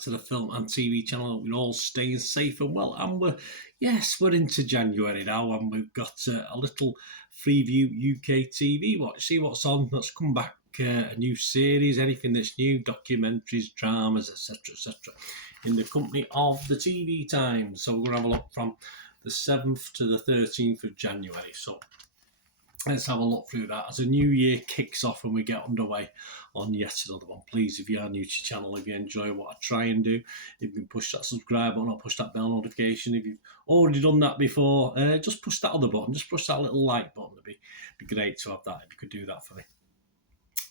to the film and TV channel. We're all staying safe and well, and we're into January now, and we've got a little Freeview UK TV watch. See what's on. Let's come back. A new series, anything that's new, documentaries, dramas, etc., in the company of the TV Times. So we're going to have a look from the 7th to the 13th of January. So let's have a look through that as a new year kicks off and we get underway on yet another one. Please, if you are new to the channel, if you enjoy what I try and do, if you can push that subscribe button or push that bell notification. If you've already done that before, just push that other button, just push that little like button. It'd be great to have that if you could do that for me.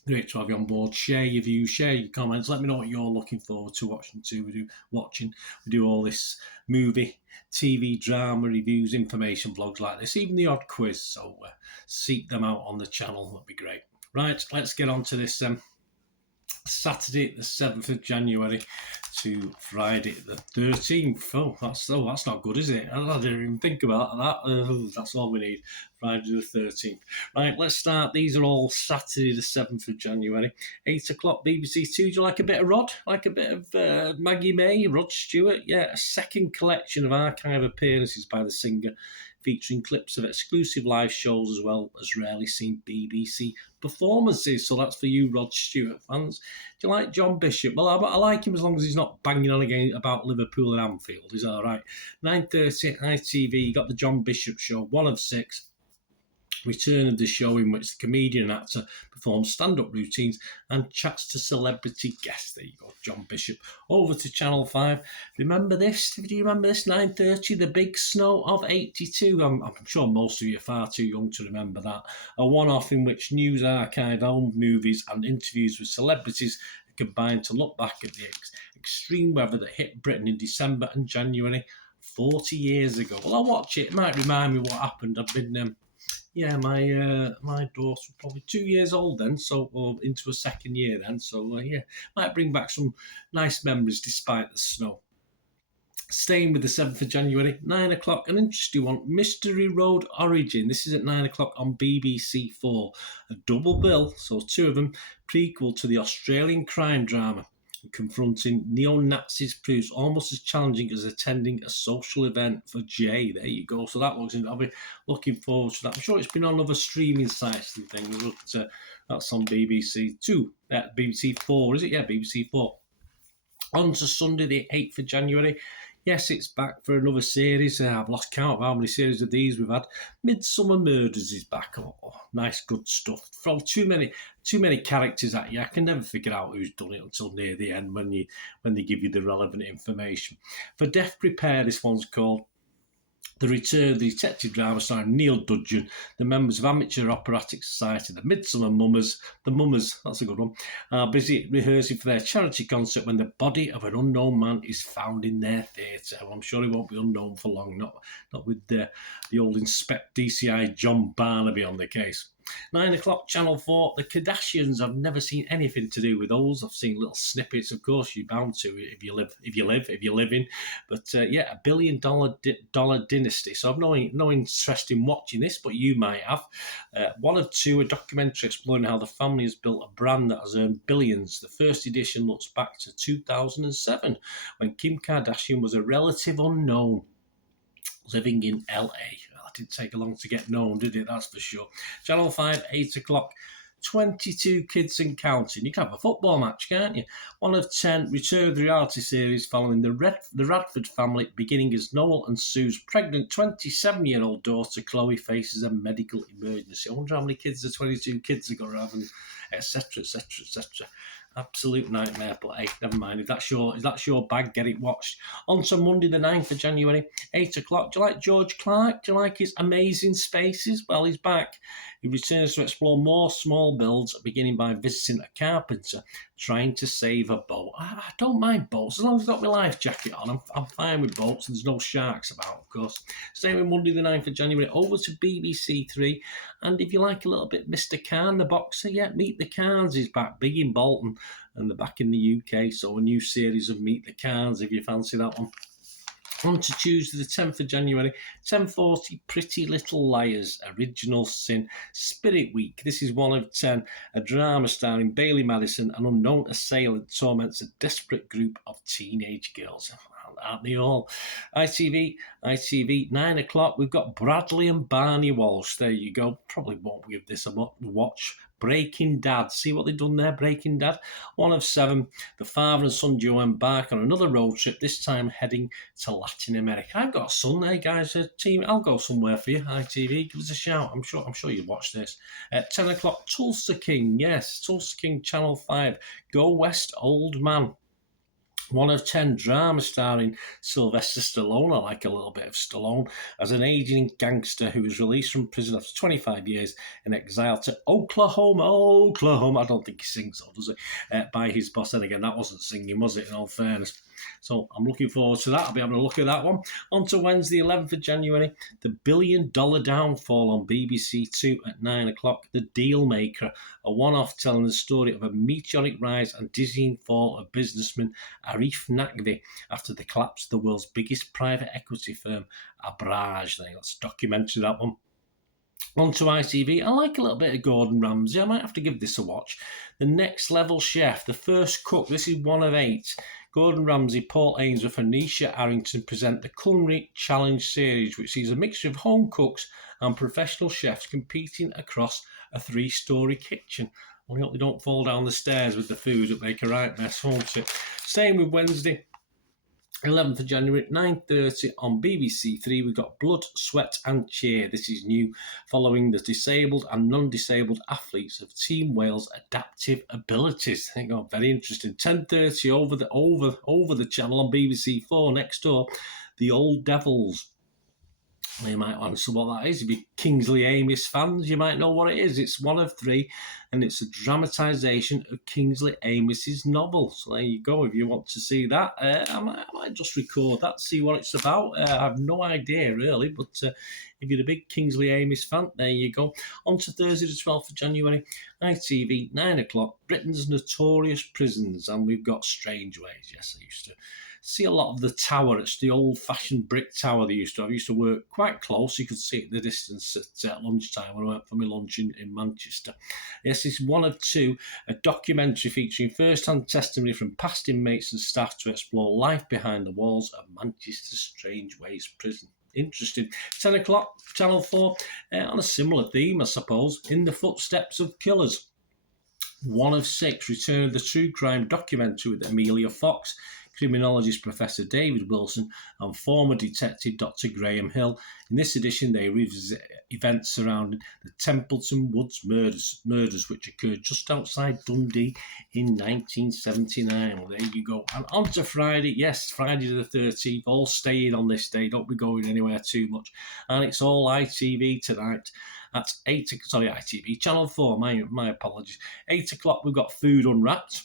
Great to have you on board. Share your views, share your comments. Let me know what you're looking forward to watching too. We do all this movie, TV, drama reviews, information vlogs like this, even the odd quiz. So seek them out on the channel. That'd be great. Right, let's get on to this Saturday the 7th of January to Friday the 13th. Oh, that's not good, is it? I didn't even think about that. That's all we need. Friday the 13th. Right, let's start. These are all Saturday the 7th of January. 8 o'clock BBC Two. Do you like a bit of Rod? Like a bit of Maggie May, Rod Stewart? Yeah, a second collection of archive appearances by the singer, featuring clips of exclusive live shows as well as rarely seen BBC performances. So that's for you Rod Stewart fans. Do you like John Bishop? Well, I like him as long as he's not banging on again about Liverpool and Anfield. He's all right. 9:30 ITV, you got the John Bishop Show, 1 of 6. Return of the show in which the comedian and actor performs stand-up routines and chats to celebrity guests. There you go, John Bishop. Over to Channel 5. Remember this? Do you remember this? 9:30, The Big Snow of 82. I'm sure most of you are far too young to remember that. A one-off in which news archive, old movies and interviews with celebrities are combined to look back at the extreme weather that hit Britain in December and January 40 years ago. Well, I'll watch it. It might remind me what happened. I've been... my daughter was probably 2 years old then, or into a second year then. So, might bring back some nice memories despite the snow. Staying with the 7th of January, 9 o'clock, an interesting one, Mystery Road Origin. This is at 9 o'clock on BBC 4. A double bill, so two of them, prequel to the Australian crime drama. Confronting neo-Nazis proves almost as challenging as attending a social event for Jay. There you go. So that looks in. I'll be looking forward to that. I'm sure it's been on other streaming sites and things. That's on BBC 2. BBC 4, is it? Yeah, BBC 4. On to Sunday, the 8th of January. Yes, it's back for another series. I've lost count of how many series of these we've had. Midsummer Murders is back. Oh, nice, good stuff. From too many characters at you. I can never figure out who's done it until near the end when they give you the relevant information. For Death Prepare, this one's called. The return of the detective drama starring Neil Dudgeon, the members of Amateur Operatic Society, the Midsummer Mummers, that's a good one, are busy rehearsing for their charity concert when the body of an unknown man is found in their theatre. Well, I'm sure he won't be unknown for long, not with the old DCI John Barnaby on the case. 9 o'clock, Channel 4, The Kardashians. I've never seen anything to do with those. I've seen little snippets. Of course, you're bound to if you're living. But $1 billion dynasty. So I've no interest in watching this, but you might have. 1 of 2, a documentary exploring how the family has built a brand that has earned billions. The first edition looks back to 2007, when Kim Kardashian was a relative unknown living in LA. It didn't take long to get known, did it? That's for sure. Channel 5, 8 o'clock. 22 Kids and Counting. You can have a football match, can't you? 1 of 10, return of the reality series following the Radford family, beginning as Noel and Sue's pregnant 27-year-old daughter Chloe faces a medical emergency. I wonder how many kids the 22 kids are going to have, and etc. Absolute nightmare, but hey, never mind. If that's your bag, get it watched. On to Monday the 9th of January, 8 o'clock. Do you like George Clark? Do you like his Amazing Spaces? Well, he's back. He returns to explore more small builds, beginning by visiting a carpenter trying to save a boat. I don't mind boats, as long as I've got my life jacket on. I'm fine with boats, and there's no sharks about, of course. Staying with Monday the 9th of January, over to BBC 3. And if you like a little bit Mr. Khan, the boxer, yeah, Meet the Khans is back, big in Bolton, and they're back in the UK. So a new series of Meet the Khans, if you fancy that one. On to Tuesday the 10th of January, 10:40, Pretty Little Liars, Original Sin, Spirit Week. This is 1 of 10, a drama starring Bailey Madison, an unknown assailant torments a desperate group of teenage girls. Aren't they all? ITV, 9 o'clock, we've got Bradley and Barney Walsh. There you go. Probably won't give this a watch. Breaking Dad. See what they've done there, Breaking Dad? 1 of 7, the father and son duo embark on another road trip, this time heading to Latin America. I've got a son there, guys. Team, I'll go somewhere for you. ITV, give us a shout. I'm sure you watch this. At 10 o'clock, Tulsa King. Yes, Tulsa King, Channel 5. Go West, Old Man. 1 of 10, drama starring Sylvester Stallone. I like a little bit of Stallone as an aging gangster who was released from prison after 25 years in exile to Oklahoma. I don't think he sings, though, does he? By his boss. And again, that wasn't singing, was it, in all fairness? So I'm looking forward to that. I'll be having a look at that one. On to Wednesday, 11th of January, The $1 Billion Downfall on BBC Two at 9 o'clock. The Deal Maker, a one-off telling the story of a meteoric rise and dizzying fall of businessman Arif Naqvi after the collapse of the world's biggest private equity firm, Abraj. That's a documentary, that one. On to ITV. I like a little bit of Gordon Ramsay. I might have to give this a watch. The Next Level Chef, The First Cook. This is 1 of 8. Gordon Ramsay, Paul Ainsworth and Nisha Arrington present the Culinary Challenge series, which sees a mixture of home cooks and professional chefs competing across a 3-story kitchen. I hope they don't fall down the stairs with the food. It'll make a right mess, won't it? Same with Wednesday, 11th of January, 9:30 on BBC Three. We've got Blood, Sweat and Cheer. This is new, following the disabled and non-disabled athletes of Team Wales' adaptive abilities. I think, very interesting. 10:30 over the channel on BBC Four. Next door, The Old Devils. You might answer what that is. If you're Kingsley Amis fans, you might know what it is. It's 1 of 3, and it's a dramatisation of Kingsley Amis's novel. So there you go. If you want to see that, I might just record that, see what it's about. I have no idea, really, but if you're a big Kingsley Amis fan, there you go. On to Thursday, the 12th of January, ITV, 9 o'clock, Britain's Notorious Prisons, and we've got Strange Ways. Yes, I used to see a lot of the tower. It's the old-fashioned brick tower they used to have. I used to work quite close. You could see it in the distance at lunchtime when I went for my lunch in Manchester. Yes, it's 1 of 2, a documentary featuring first-hand testimony from past inmates and staff to explore life behind the walls of Manchester's Strange Ways prison. Interesting. 10 o'clock, Channel 4, on a similar theme, I suppose, In the Footsteps of Killers. 1 of 6, return of the true crime documentary with Amelia Fox, criminologist Professor David Wilson and former detective Dr. Graham Hill. In this edition, they revisit events surrounding the Templeton Woods murders, which occurred just outside Dundee in 1979. Well, there you go. And on to Friday. Yes, Friday the 13th. All staying on this day. Don't be going anywhere too much. And it's all ITV tonight. That's ITV, Channel 4, my apologies. 8 o'clock, we've got Food Unwrapped.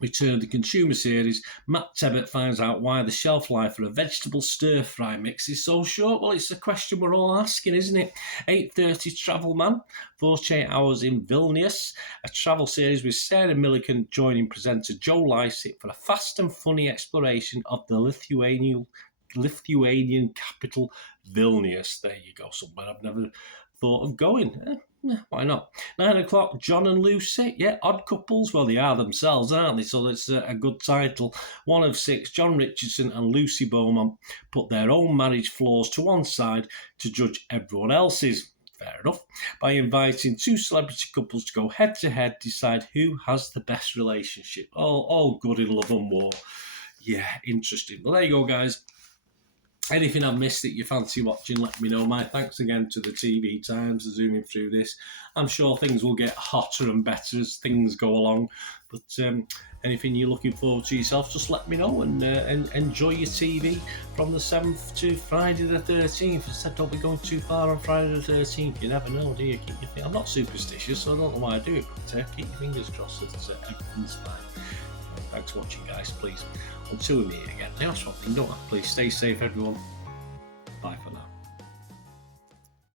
Return of the Consumer Series. Matt Tebbett finds out why the shelf life for a vegetable stir-fry mix is so short. Well, it's a question we're all asking, isn't it? 8:30 Travel Man, 48 Hours in Vilnius, a travel series with Sarah Millican joining presenter Joe Lycett for a fast and funny exploration of the Lithuanian capital, Vilnius. There you go, somewhere I've never thought of going. Why not? 9 o'clock, John and Lucy. Yeah, odd couples. Well, they are themselves, aren't they? So that's a good title. 1 of 6, John Richardson and Lucy Beaumont put their own marriage flaws to one side to judge everyone else's. Fair enough. By inviting 2 celebrity couples to go head-to-head, decide who has the best relationship. All good in love and war. Yeah, interesting. Well, there you go, guys. Anything I've missed that you fancy watching, let me know. My thanks again to the TV Times for zooming through this. I'm sure things will get hotter and better as things go along. But anything you're looking forward to yourself, just let me know and enjoy your TV from the 7th to Friday the 13th. I said don't be going too far on Friday the 13th. You never know, do you? I'm not superstitious, so I don't know why I do it, but keep your fingers crossed that everything's fine. Thanks for watching, guys. Please, until we meet again. Now, something, don't I? Please stay safe, everyone. Bye for now.